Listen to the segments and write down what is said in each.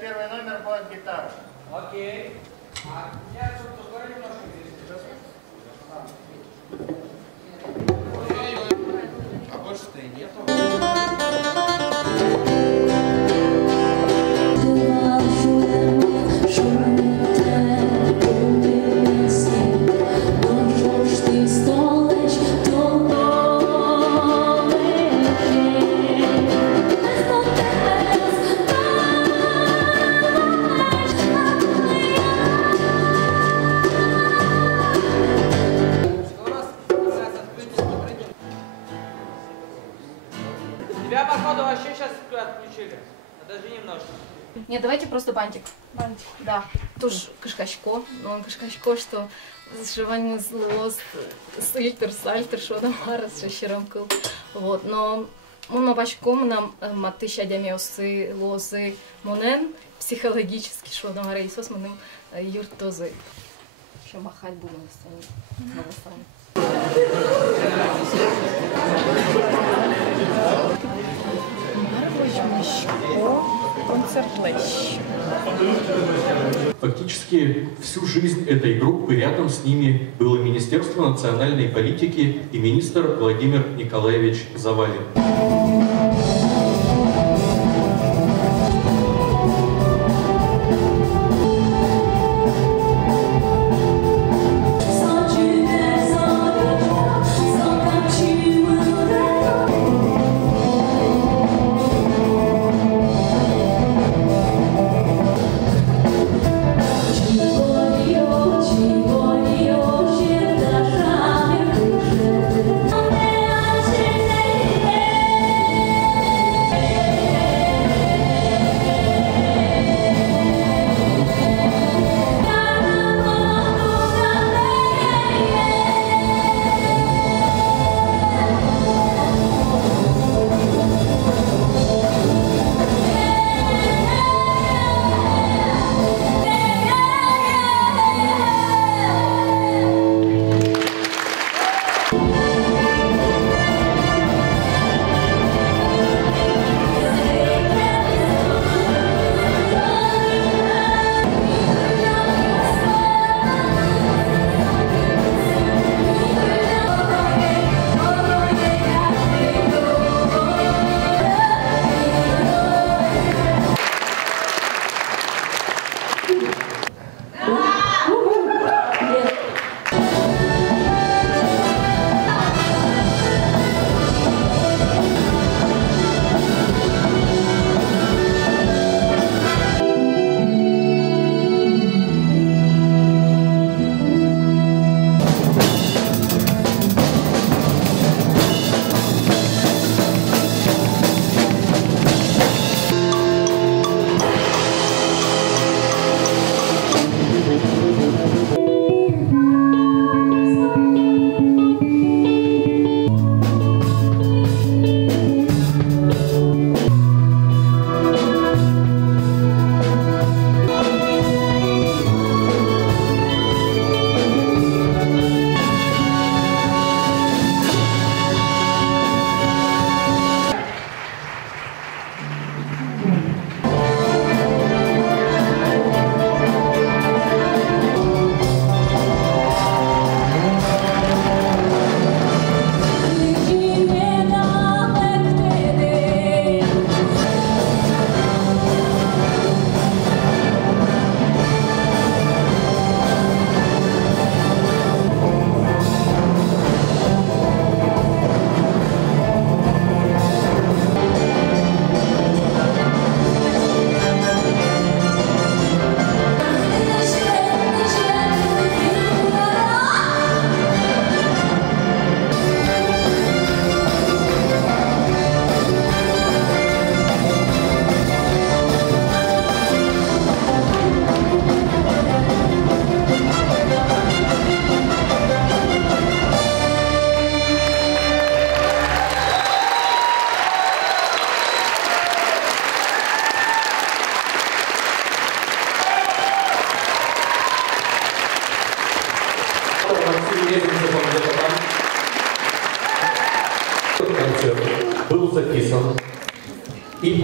Первый номер будет гитара. Окей. А я тут только немножко здесь. А больше-то и нету. Тебя, походу, вообще сейчас отключили. Подожди немножко. Нет, давайте просто бантик. Бантик. Да. Тоже кашкашко. Но кашкашко, что зашивание злост, сальтер, что там раз шеренкл. Вот, но мы бачком нам матыша демиосы, лозы, монен, психологически, что там рейсос, мы нам юртозы. Что махать будем на сцене. Фактически всю жизнь этой группы рядом с ними было Министерство национальной политики и министр Владимир Николаевич Завалин.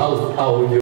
аудио.